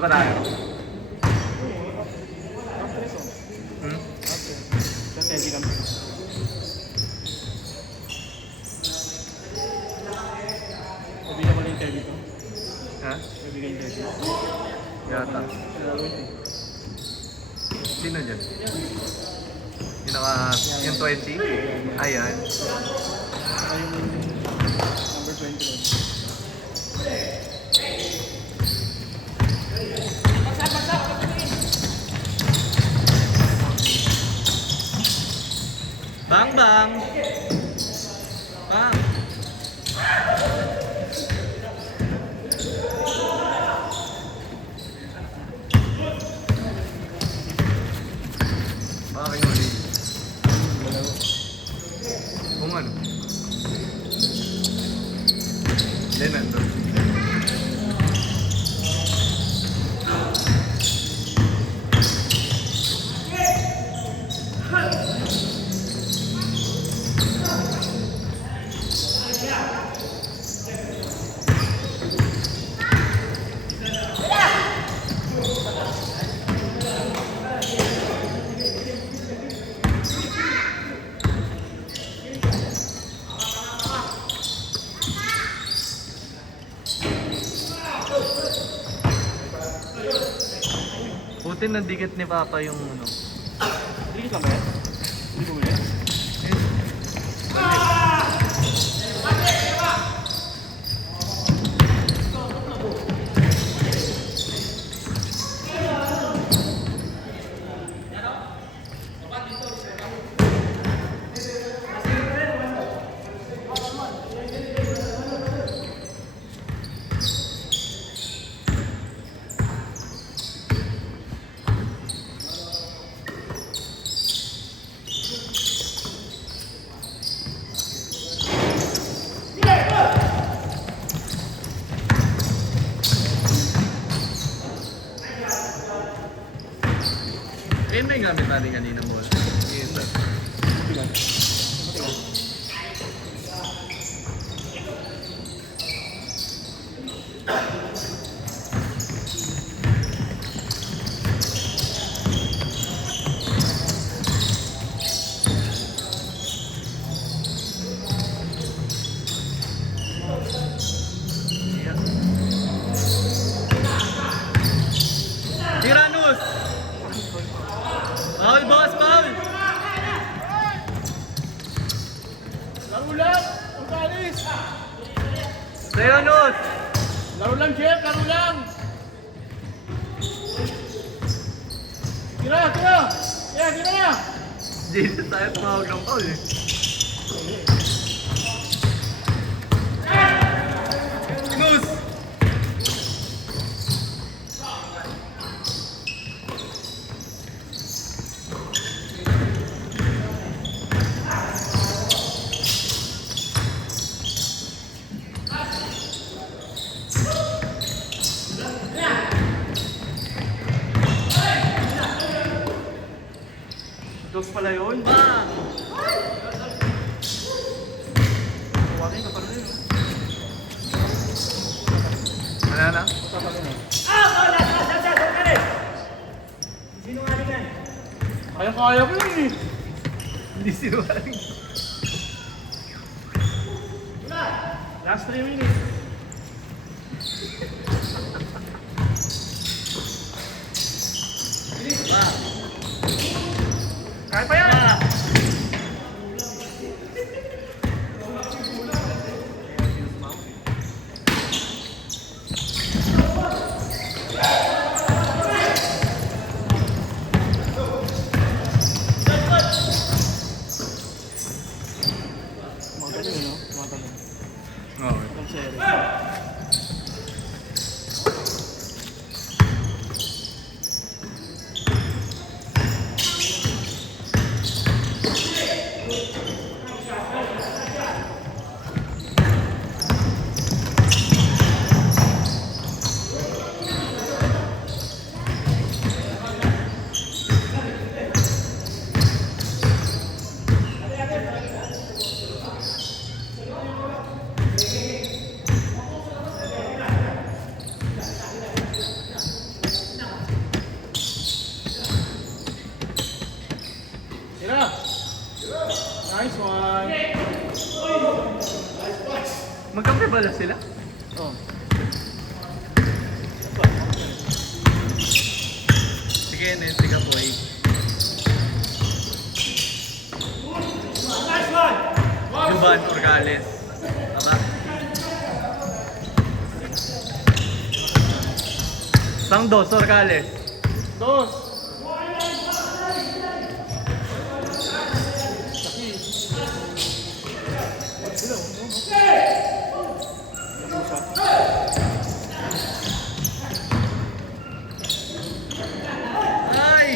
Ito ba tayo? Kasi hindi kami. Nabigyan ko na yung interview ko. Ha? Nabigyan yung interview. Yata. Sino dyan? Yung naka... yung 20? Ayan. Saka yung number 20 ron. Bang bang! Bang! Bakit mo rin? Kung ano? Hindi, nandun. Buti nandikit ni Papa yung ano. Dikit lang ba yan? Hindi ko muli. Eh, may gamit natin kanina mo. Yes, sir. Tiranos! Paul, boss, Paul! Laro lang! Ang kalis! Tiranos! Laro lang, Jeff! Laro lang! Tira! Tira! Tira! Tira na! Dito tayo tumawag ng Paul eh. Gus! Dogs pala yun. Bang! Huwagin ka pala yun. Wala na? Kaya-kaya ko yun eh. Hindi sinungaling. Last 3 minutes. Bang! Kaya pa yan! Mga ganun yun, no? Mga ganun. Oo. Ang seri. Nice one. Magkape bala sila? Oh. Sige, Nancy ka po eh. Juban, Orgales. Tama? Sang dos, Orgales. Dos. Laki. Ay!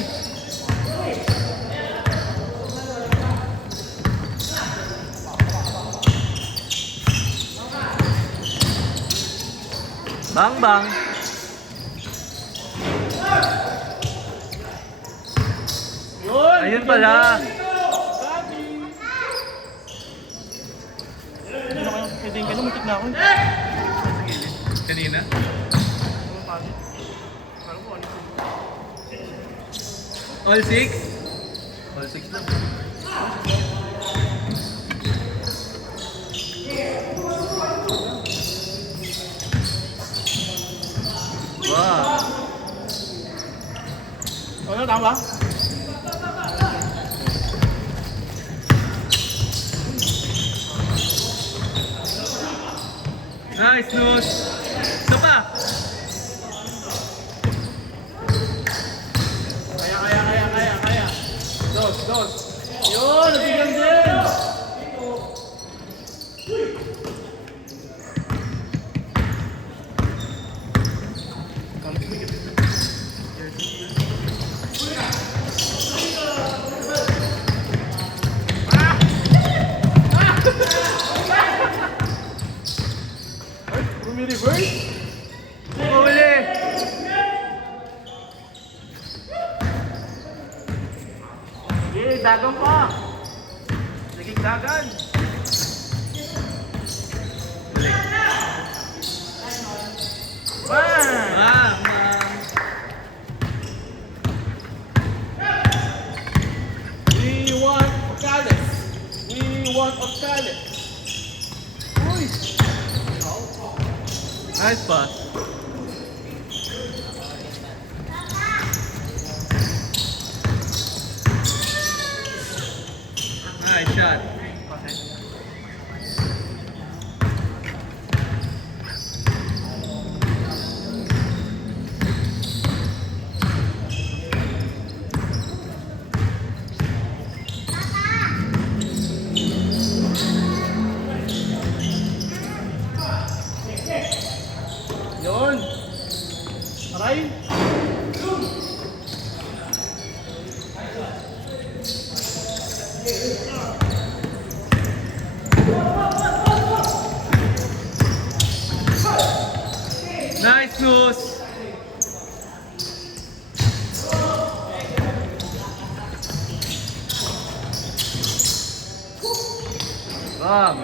Bang bang. Yun. Ayun pala. Sabi. Hindi na kayo. Pwede ka na. Muntik na ako. Kanina? Ano pa? Parang po, ano po? All six? All six lang. Wow. Ano, tama? Nice, Nus. Isa pa. Kaya. Dos. Yun, nabigyan din. Reverse? Huli. Eh, dagang pa. Naging dagan. Huli. Bang! Bang bang. We want Ocales. Uy! Nice pass. Nice shot. Yun! Aray! Nice, Nus. Bang.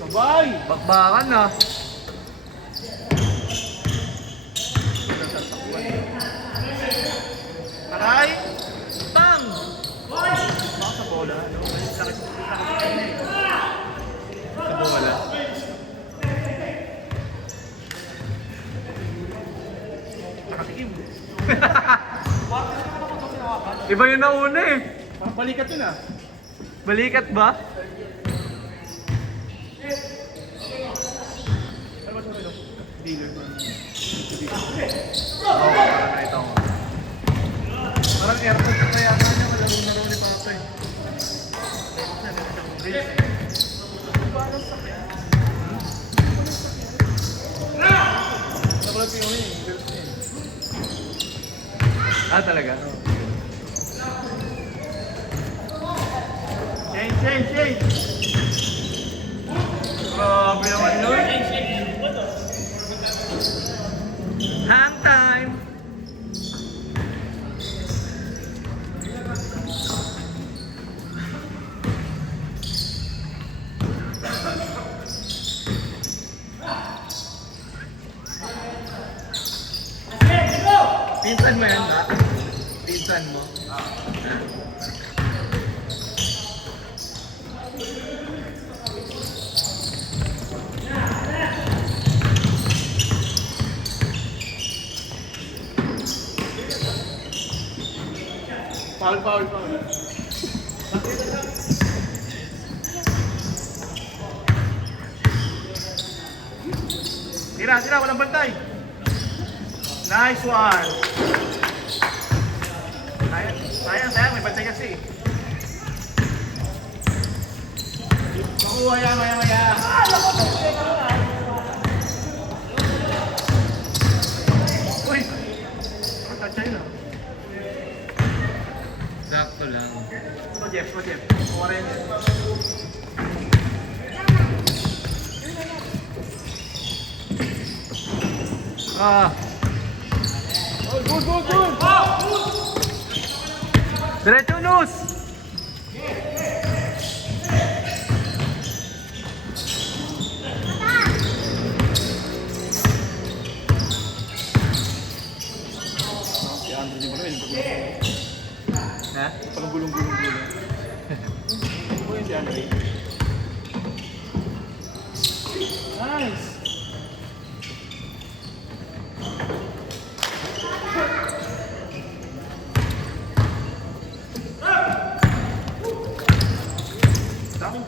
Sabay! Bakbakan na. Aray! Bang. Baka sa bola. Ano? Sa bola. Nakatikim. Iba yung nauna eh. Parang balikat yun ah. Balikat ba? Ano ba ito? Dealer. Oo, parang nakita ko. Parang airport na kaya niya, malaro na raw ni Papa eh. Nakulat yung yun eh. Ah, talaga? Change! Grabe naman yun. Hang time! Pinsan mo yan ba? Pinsan mo? Foul, foul, foul. Tira, tira, walang bantay. Nice one. Sayang, sayang, may bantay kasi. Makuha yan, maya-maya. Uy! Ano touch na? Sakto lang. Ito, Jeff. Kuha rin. Ah. Good. Diretso, Nus! Si Andrew di ba naman? Ha? Parang gulong-gulong. Ano ba yun si Andrew? Nice! Dami.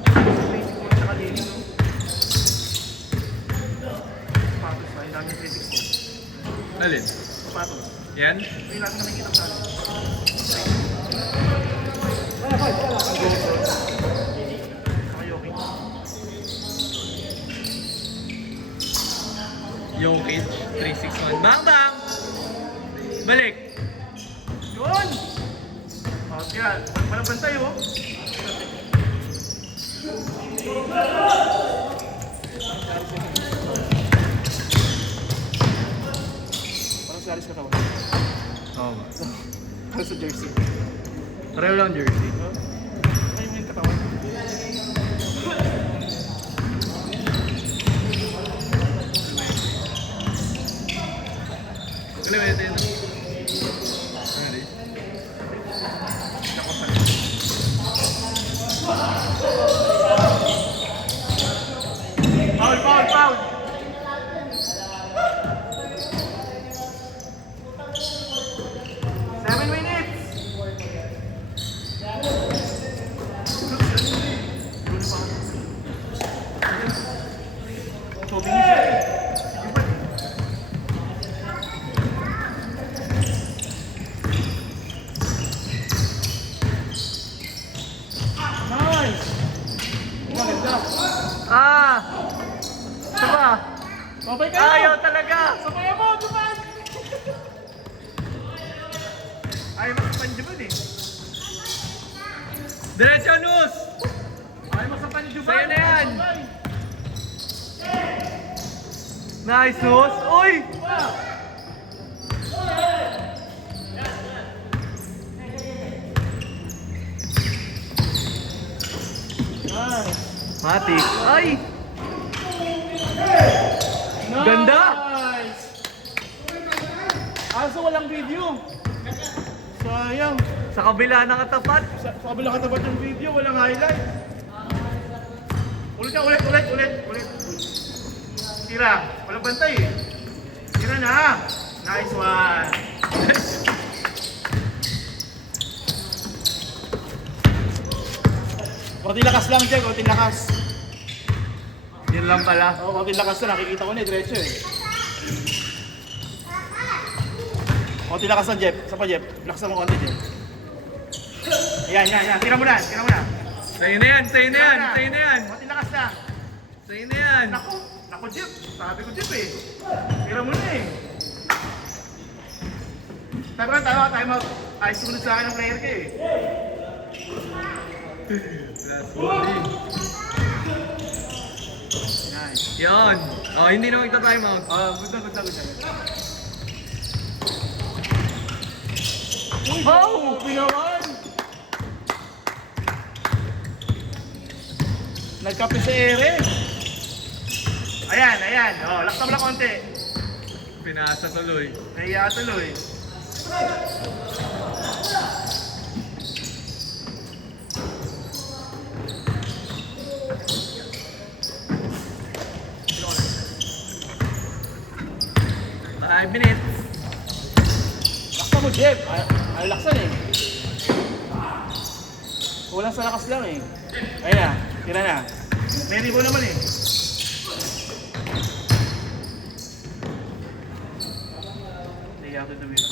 Basic mo sa kaliling, no? Patos, ay dami basic mo. Alin? Patos. Yan? Hindi natin nakikita sa akin. Okay. Jokic, 361. Bang bang! Balik! Yun! Oh, kaya, walang bantay, oh. Parang si Aris katawan. Oo ba? Parang sa jersey. Pareho lang jersey. Ay, mo yung katawan. Kaliwa ito yun. Ano Foul! 7 minutes! Tubig niya siya, eh. Nice! Maganda. Ah! Saba! Sabay kayo! Ayaw talaga! Sabay mo, Duman! Ayaw makapan Juban, eh. Diretso, Nus! Ayaw makapan ni Juban. Sa'yo na yan! Nice, Nus! Uy! Nice! Matik! Ay! Nice! Ganda! Aso walang video. Sayang. Sa kabila nakatapat. Sa kabilang katapat yung video, walang highlight. Ulit ka, ulit. Tira. Walang bantay, eh. Tira na. Nice one. Konti lakas lang, Jack. Konti lakas. Yun lang pala. Oo, konti lakas na. Nakikita ko na, diretso eh. Konti lakas lang, Jeff. Isa pa, Jeff. Lakas mo konti, Jeff. Yan. Tira mo na. Sa'yo na yan! Sa'yo na yan! Konti lakas na. Sa'yo na yan! Naku, Jeff. Sabi ko, Jeff, eh. Tira mo na, eh. Tama, time out. Ay, sumunod sa akin ang player ka, eh. Last bowling. Nice. Yun! Oh, hindi na magta-time out. Good na. Oh! Pinawan! Nagkape sa ere. Ayan. Oh, lakta mo lang konti. Pinasa tuloy. Nahiya tuloy. Five minutes. Laksa mo, Jeff. Ay laksan eh. Kulang sa lakas lang eh. Ayun na, tira na. May rebound naman eh. Hindi ako ito dito.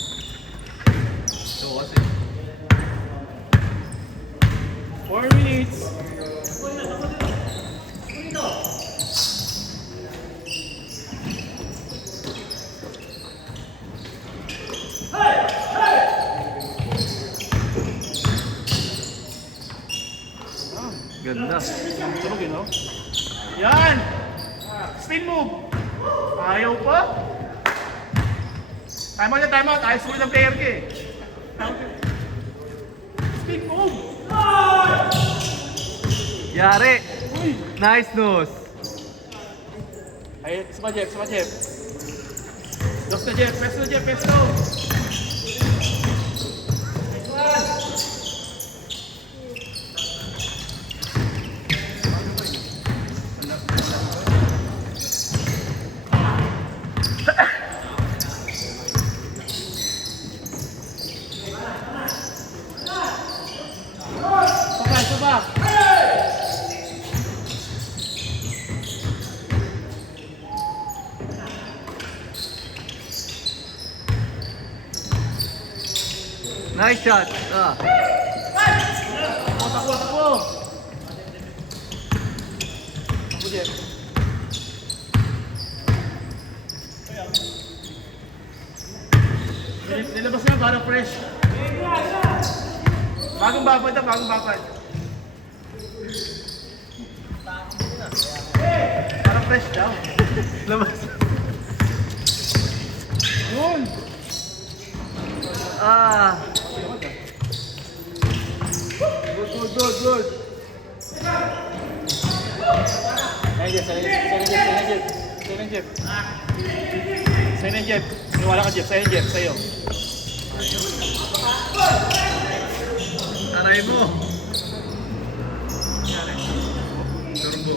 Ito kasi. 4 minutes. Ganda. Tulog yun, no? Yan! Spin move! Ayaw pa? Time out na, time out. Ayos ulit ang player ka eh. Spin move! Yari. Uy! Nice nose. Ay, sama Jeff, sama Jeff. Dos na Jeff, pesto Jeff, pesto! Sabak! Nice shot. Ah. Takbo, takbo! Takbo Jeff. Nilabas na parang fresh. Bagong babad na, bagong babad. Parang fresh daw. Labas. Yun! Ah. Good, good, good, good. Ayun, Jeff. Sa'yo, Jeff. Niwala ka, Jeff. Sa'yo. Aray mo. Turbo.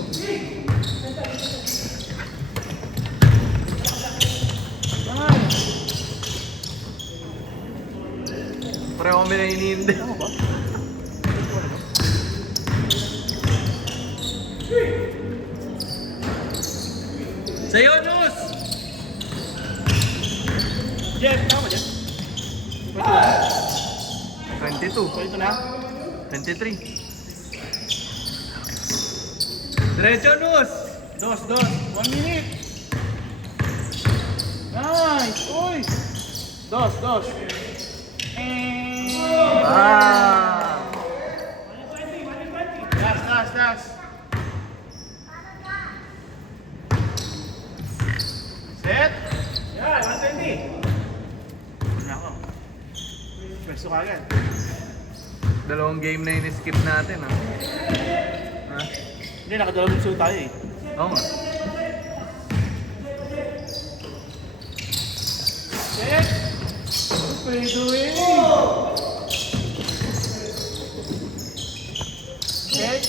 Pareho kami na hinihindi. Ano ba? Sa'yo, Nus! Jeff, tama ba, Jeff? 22. So, ito na. 23. Diretso, Nus! Dos. 1 minute. Nice! Uy! Dos. Ah! Last. Set. Yan, 120. Wala ako. Pwesto ka agad. Dalawang game na in-skip natin, ha? Ha? Hindi, nakadalawang suit tayo eh. Oo nga. Set. Pwede. Set.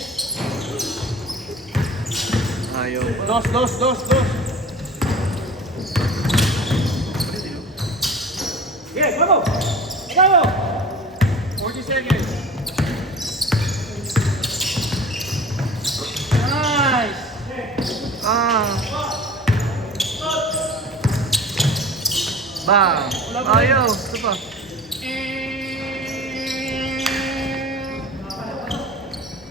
Ayaw pa. Dos. Yeah, go! 40 seconds. Nice! Ah! Bang! Ayaw! Ito pa.